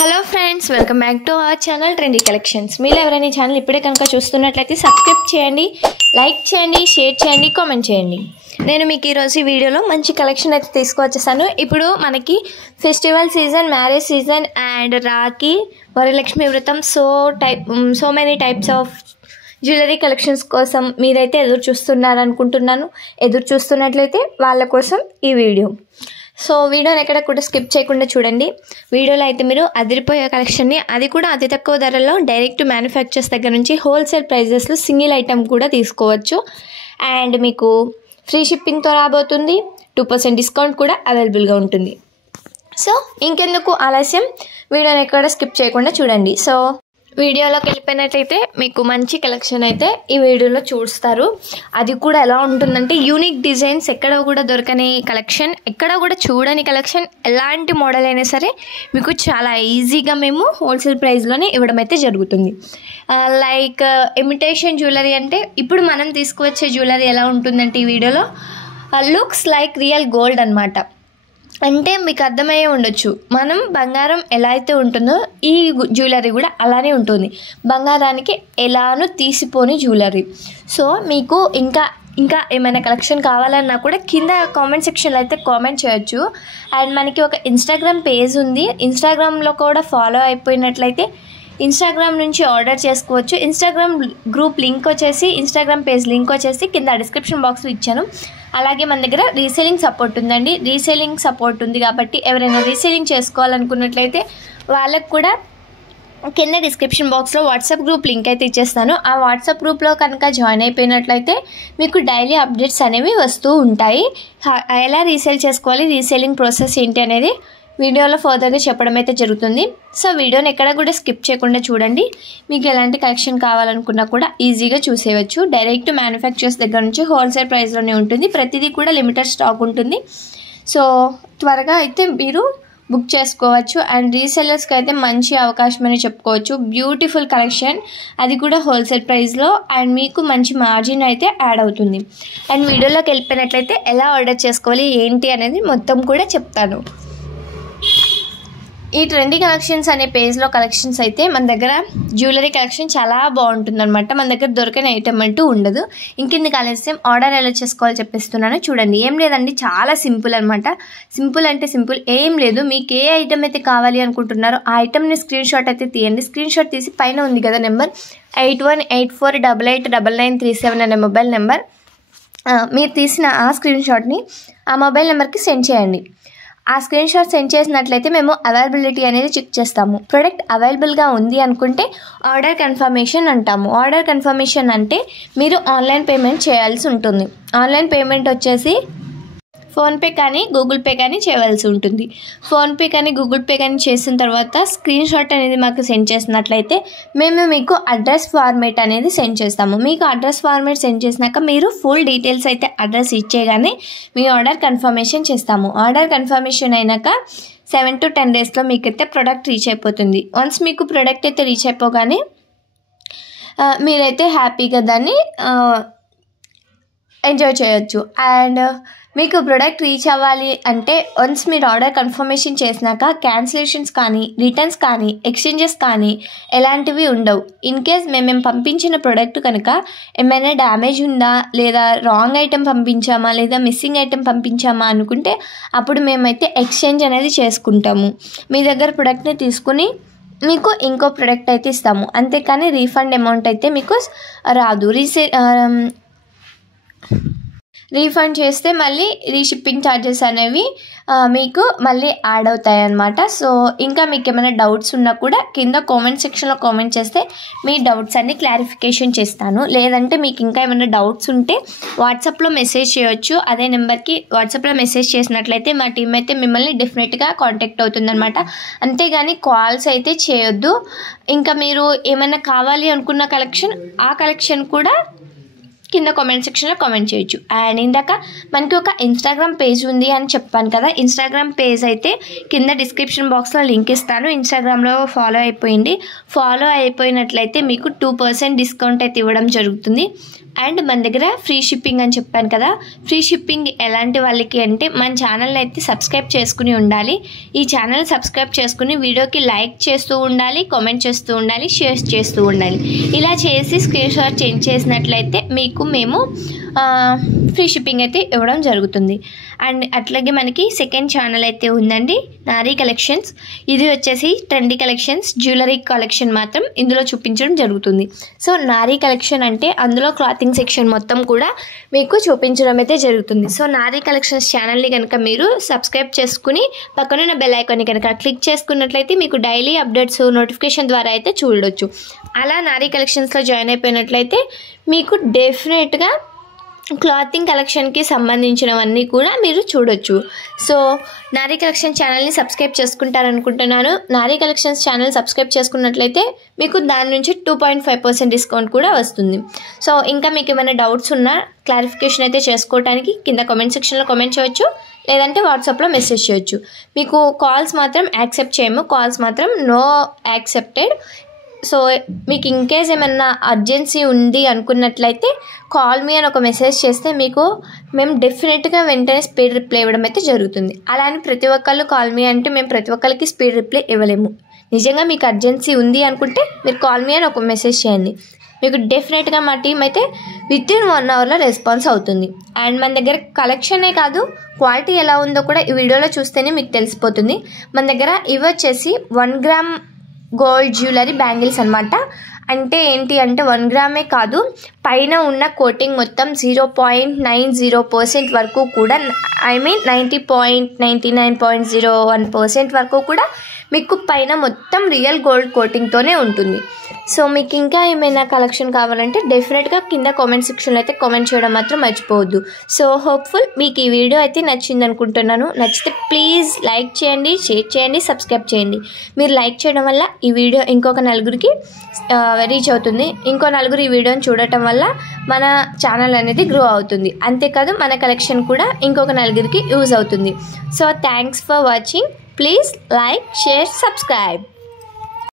Hello friends, welcome back to our channel trendy collections. మీరు ఎవరైనా channel ఇప్పుడే కనుక చూస్తున్నట్లయితే సబ్స్క్రైబ్ చేయండి, లైక్ చేయండి, షేర్ చేయండి, కామెంట్ చేయండి. నేను మీకు ఈరోజు ఈ వీడియోలో మంచి కలెక్షన్ అయితే తీసుకువచ్చేసాను. ఇప్పుడు మనకి festival season, marriage season and Rakhi, Varalakshmi Vratham, so many types of jewellery collections కోసం మీరైతే ఎదురు చూస్తున్నారనుకుంటున్నాను. ఎదురు చూస్తున్నట్లయితే వాళ్ళ కోసం ఈ వీడియో. సో వీడియోని ఎక్కడ కూడా స్కిప్ చేయకుండా చూడండి. వీడియోలో అయితే మీరు అదిరిపోయే కలెక్షన్ని, అది కూడా అతి తక్కువ ధరలో డైరెక్ట్ మ్యానుఫ్యాక్చర్స్ దగ్గర నుంచి హోల్సేల్ ప్రైజెస్లో సింగిల్ ఐటమ్ కూడా తీసుకోవచ్చు. అండ్ మీకు ఫ్రీ షిప్పింగ్తో రాబోతుంది. 2% డిస్కౌంట్ కూడా అవైలబుల్గా ఉంటుంది. సో ఇంకెందుకు ఆలస్యం, వీడియోని ఎక్కడ స్కిప్ చేయకుండా చూడండి. సో వీడియోలోకి వెళ్ళిపోయినట్లయితే మీకు మంచి కలెక్షన్ అయితే ఈ వీడియోలో చూస్తారు. అది కూడా ఎలా ఉంటుందంటే యూనిక్ డిజైన్స్, ఎక్కడ కూడా దొరకని కలెక్షన్, ఎక్కడ కూడా చూడని కలెక్షన్. ఎలాంటి మోడల్ అయినా సరే మీకు చాలా ఈజీగా మేము హోల్సేల్ ప్రైస్లోనే ఇవ్వడం అయితే జరుగుతుంది. లైక్ ఇమిటేషన్ జ్యువెలరీ అంటే ఇప్పుడు మనం తీసుకువచ్చే జ్యువెలరీ ఎలా ఉంటుందంటే ఈ వీడియోలో లుక్స్ లైక్ రియల్ గోల్డ్ అనమాట. అంటే మీకు అర్థమయ్యే ఉండొచ్చు, మనం బంగారం ఎలా అయితే ఉంటుందో ఈ జ్యువెలరీ కూడా అలానే ఉంటుంది. బంగారానికి ఎలానూ తీసిపోని జ్యువెలరీ. సో మీకు ఇంకా ఏమైనా కలెక్షన్ కావాలన్నా కూడా కింద కామెంట్ సెక్షన్లో అయితే కామెంట్ చేయొచ్చు. అండ్ మనకి ఒక ఇన్స్టాగ్రామ్ పేజ్ ఉంది. ఇన్స్టాగ్రామ్లో కూడా ఫాలో అయిపోయినట్లయితే ఇన్స్టాగ్రామ్ నుంచి ఆర్డర్ చేసుకోవచ్చు. ఇన్స్టాగ్రామ్ గ్రూప్ లింక్ వచ్చేసి, ఇన్స్టాగ్రామ్ పేజ్ లింక్ వచ్చేసి కింద డిస్క్రిప్షన్ బాక్స్లో ఇచ్చాను. అలాగే మన దగ్గర రీసేలింగ్ సపోర్ట్ ఉందండి. రీసేలింగ్ సపోర్ట్ ఉంది కాబట్టి ఎవరైనా రీసేలింగ్ చేసుకోవాలనుకున్నట్లయితే వాళ్ళకు కూడా కింద డిస్క్రిప్షన్ బాక్స్లో వాట్సాప్ గ్రూప్ లింక్ అయితే ఇచ్చేస్తాను. ఆ వాట్సాప్ గ్రూప్లో కనుక జాయిన్ అయిపోయినట్లయితే మీకు డైలీ అప్డేట్స్ అనేవి వస్తూ ఉంటాయి. ఎలా రీసేల్ చేసుకోవాలి, రీసేలింగ్ ప్రాసెస్ ఏంటి అనేది వీడియోలో ఫర్దర్గా చెప్పడం అయితే జరుగుతుంది. సో వీడియోని ఎక్కడ కూడా స్కిప్ చేయకుండా చూడండి. మీకు ఎలాంటి కలెక్షన్ కావాలనుకున్నా కూడా ఈజీగా చూసేయచ్చు. డైరెక్ట్ మ్యానుఫ్యాక్చర్స్ దగ్గర నుంచి హోల్సేల్ ప్రైస్లోనే ఉంటుంది. ప్రతిదీ కూడా లిమిటెడ్ స్టాక్ ఉంటుంది. సో త్వరగా అయితే మీరు బుక్ చేసుకోవచ్చు. అండ్ రీసెల్లర్స్కి అయితే మంచి అవకాశం అని చెప్పుకోవచ్చు. బ్యూటిఫుల్ కలెక్షన్, అది కూడా హోల్సేల్ ప్రైస్లో. అండ్ మీకు మంచి మార్జిన్ అయితే యాడ్ అవుతుంది. అండ్ వీడియోలోకి వెళ్ళిపోయినట్లయితే ఎలా ఆర్డర్ చేసుకోవాలి ఏంటి అనేది మొత్తం కూడా చెప్తాను. ఈ ట్రెండీ కలెక్షన్స్ అనే పేజ్లో కలెక్షన్స్ అయితే మన దగ్గర జ్యువెలరీ కలెక్షన్ చాలా బాగుంటుందన్నమాట. మన దగ్గర దొరకని ఐటమ్ అంటూ ఉండదు. ఇంకెందుకు ఆలస్యం, ఆర్డర్ ఎలా చేసుకోవాలో చెప్పిస్తున్నాను చూడండి. ఏం లేదండి, చాలా సింపుల్ అనమాట. సింపుల్ అంటే సింపుల్, ఏం లేదు. మీకు ఏ ఐటమ్ అయితే కావాలి అనుకుంటున్నారో ఆ ఐటమ్ని స్క్రీన్ షాట్ అయితే తీయండి. స్క్రీన్ షాట్ తీసి పైన ఉంది కదా నెంబర్ 8184889937 అనే మొబైల్ నెంబర్, మీరు తీసిన ఆ స్క్రీన్ షాట్ని ఆ మొబైల్ నెంబర్కి సెండ్ చేయండి. ఆ స్క్రీన్ షాట్ సెండ్ చేసినట్లయితే మేము అవైలబిలిటీ అనేది చెక్ చేస్తాము. ప్రోడక్ట్ అవైలబుల్గా ఉంది అనుకుంటే ఆర్డర్ కన్ఫర్మేషన్ అంటాము. ఆర్డర్ కన్ఫర్మేషన్ అంటే మీరు ఆన్లైన్ పేమెంట్ చేయాల్సి ఉంటుంది. ఆన్లైన్ పేమెంట్ వచ్చేసి ఫోన్పే కానీ గూగుల్ పే కానీ చేయవలసి ఉంటుంది. ఫోన్పే కానీ గూగుల్ పే కానీ చేసిన తర్వాత స్క్రీన్ షాట్ అనేది మాకు సెండ్ చేసినట్లయితే మేము మీకు అడ్రస్ ఫార్మేట్ అనేది సెండ్ చేస్తాము. మీకు అడ్రస్ ఫార్మేట్ సెండ్ చేసినాక మీరు ఫుల్ డీటెయిల్స్ అయితే అడ్రస్ ఇచ్చేగానే మీ ఆర్డర్ కన్ఫర్మేషన్ చేస్తాము. ఆర్డర్ కన్ఫర్మేషన్ అయినాక 7 to 10 డేస్లో మీకైతే ప్రోడక్ట్ రీచ్ అయిపోతుంది. వన్స్ మీకు ప్రోడక్ట్ అయితే రీచ్ అయిపోగానే మీరైతే హ్యాపీగా దాన్ని ఎంజాయ్ చేయొచ్చు. అండ్ మీకు ప్రోడక్ట్ రీచ్ అవ్వాలి అంటే వన్స్ మీరు ఆర్డర్ కన్ఫర్మేషన్ చేసినాక క్యాన్సిలేషన్స్ కానీ, రిటర్న్స్ కానీ, ఎక్స్చేంజెస్ కానీ ఎలాంటివి ఉండవు. ఇన్ కేస్ మేము పంపించిన ప్రోడక్ట్ కనుక ఏమైనా డ్యామేజ్ ఉందా, లేదా రాంగ్ ఐటెం పంపించామా, లేదా మిస్సింగ్ ఐటెం పంపించామా అనుకుంటే అప్పుడు మేమైతే ఎక్స్చేంజ్ అనేది చేసుకుంటాము. మీ దగ్గర ప్రోడక్ట్ని తీసుకుని మీకు ఇంకో ప్రోడక్ట్ అయితే ఇస్తాము. అంతేకాని రీఫండ్ అమౌంట్ అయితే మీకు రాదు. రీఫండ్ చేస్తే మళ్ళీ రీషిప్పింగ్ ఛార్జెస్ అనేవి మీకు మళ్ళీ యాడ్ అవుతాయి అన్నమాట. సో ఇంకా మీకు ఏమైనా డౌట్స్ ఉన్నా కూడా కింద కామెంట్ సెక్షన్లో కామెంట్ చేస్తే మీ డౌట్స్ అన్ని క్లారిఫికేషన్ చేస్తాను. లేదంటే మీకు ఇంకా ఏమైనా డౌట్స్ ఉంటే వాట్సాప్లో మెసేజ్ చేయొచ్చు. అదే నెంబర్కి వాట్సాప్లో మెసేజ్ చేసినట్లయితే మా టీం అయితే మిమ్మల్ని డెఫినెట్గా కాంటాక్ట్ అవుతుందన్నమాట. అంతేగాని కాల్స్ అయితే చేయొద్దు. ఇంకా మీరు ఏమైనా కావాలి అనుకున్న కలెక్షన్, ఆ కలెక్షన్ కూడా కింద కామెంట్ సెక్షన్లో కామెంట్ చేయొచ్చు. అండ్ ఇందాక మనకి ఒక ఇన్స్టాగ్రామ్ పేజ్ ఉంది అని చెప్పాను కదా, ఇన్స్టాగ్రామ్ పేజ్ అయితే కింద డిస్క్రిప్షన్ బాక్స్లో లింక్ ఇస్తాను. ఇన్స్టాగ్రామ్లో ఫాలో అయిపోయినట్లయితే మీకు 2% డిస్కౌంట్ అయితే ఇవ్వడం జరుగుతుంది. అండ్ మన దగ్గర ఫ్రీ షిప్పింగ్ అని చెప్పాను కదా, ఫ్రీ షిప్పింగ్ ఎలాంటి వాళ్ళకి అంటే మన ఛానల్ని అయితే సబ్స్క్రైబ్ చేసుకుని ఉండాలి. ఈ ఛానల్ సబ్స్క్రైబ్ చేసుకుని వీడియోకి లైక్ చేస్తూ ఉండాలి, కామెంట్ చేస్తూ ఉండాలి, షేర్ చేస్తూ ఉండాలి. ఇలా చేసి స్క్రీన్ షాట్ చేసినట్లయితే మేము ఫ్రీ షిప్పింగ్ అయితే ఇవ్వడం జరుగుతుంది. అండ్ అట్లాగే మనకి సెకండ్ ఛానల్ అయితే ఉందండి, నారీ కలెక్షన్స్. ఇది వచ్చేసి ట్రెండీ కలెక్షన్స్, జ్యువెలరీ కలెక్షన్ మాత్రం ఇందులో చూపించడం జరుగుతుంది. సో నారీ కలెక్షన్ అంటే అందులో క్లాతింగ్ సెక్షన్ మొత్తం కూడా మీకు చూపించడం అయితే జరుగుతుంది. సో నారీ కలెక్షన్స్ ఛానల్ని కనుక మీరు సబ్స్క్రైబ్ చేసుకుని పక్కనున్న బెల్ ఐకాన్ని కనుక క్లిక్ చేసుకున్నట్లయితే మీకు డైలీ అప్డేట్స్ నోటిఫికేషన్ ద్వారా అయితే చూడొచ్చు. అలా నారీ కలెక్షన్స్లో జాయిన్ అయిపోయినట్లయితే మీకు డెఫినెట్గా క్లాతింగ్ కలెక్షన్కి సంబంధించినవన్నీ కూడా మీరు చూడొచ్చు. సో నారీ కలెక్షన్ ఛానల్ని సబ్స్క్రైబ్ చేసుకుంటారనుకుంటున్నాను. నారీ కలెక్షన్స్ ఛానల్ సబ్స్క్రైబ్ చేసుకున్నట్లయితే మీకు దాని నుంచి 2.5% డిస్కౌంట్ కూడా వస్తుంది. సో ఇంకా మీకు ఏమైనా డౌట్స్ ఉన్నా క్లారిఫికేషన్ అయితే చేసుకోవడానికి కింద కామెంట్ సెక్షన్లో కామెంట్ చేయొచ్చు, లేదంటే వాట్సాప్లో మెసేజ్ చేయొచ్చు. మీకు కాల్స్ మాత్రం యాక్సెప్ట్ చేయము, కాల్స్ మాత్రం నో యాక్సెప్టెడ్. సో మీకు ఇన్కేస్ ఏమన్నా అర్జెన్సీ ఉంది అనుకున్నట్లయితే కాల్ మీ అని ఒక మెసేజ్ చేస్తే మేము డెఫినెట్గా వెంటనే స్పీడ్ రిప్లై ఇవ్వడం అయితే జరుగుతుంది. అలా అని ప్రతి ఒక్కళ్ళు కాల్ మీ అంటే మేము ప్రతి ఒక్కరికి స్పీడ్ రిప్లై ఇవ్వలేము. నిజంగా మీకు అర్జెన్సీ ఉంది అనుకుంటే మీరు కాల్ మీ అని ఒక మెసేజ్ చేయండి, మీకు డెఫినెట్గా మా టీం అయితే వితిన్ 1 అవర్లో రెస్పాన్స్ అవుతుంది. అండ్ మన దగ్గర కలెక్షనే కాదు, క్వాలిటీ ఎలా ఉందో కూడా ఈ వీడియోలో చూస్తేనే మీకు తెలిసిపోతుంది. మన దగ్గర ఇవి వచ్చేసి 1 గ్రామ్ గోల్డ్ జ్యువెలరీ బ్యాంగిల్స్ అనమాట. అంటే ఏంటి అంటే 1 గ్రామే కాదు, పైన ఉన్న కోటింగ్ మొత్తం 0.90% వరకు కూడా, 90.99.01% వరకు కూడా మీకు పైన మొత్తం రియల్ గోల్డ్ కోటింగ్తోనే ఉంటుంది. సో మీకు ఇంకా ఏమైనా కలెక్షన్ కావాలంటే డెఫినెట్గా కింద కామెంట్ సెక్షన్లో అయితే కామెంట్ చేయడం మాత్రం మర్చిపోవద్దు. సో హోప్ఫుల్ మీకు ఈ వీడియో అయితే నచ్చింది అనుకుంటున్నాను. నచ్చితే ప్లీజ్ లైక్ చేయండి, షేర్ చేయండి, సబ్స్క్రైబ్ చేయండి. మీరు లైక్ చేయడం వల్ల ఈ వీడియో ఇంకొక నలుగురికి రీచ్ అవుతుంది. ఇంకో నలుగురు ఈ వీడియోని చూడటం వల్ల మన ఛానల్ అనేది గ్రో అవుతుంది. అంతేకాదు మన కలెక్షన్ కూడా ఇంకొక నలుగురికి యూజ్ అవుతుంది. So thanks for watching. Please like, share, subscribe.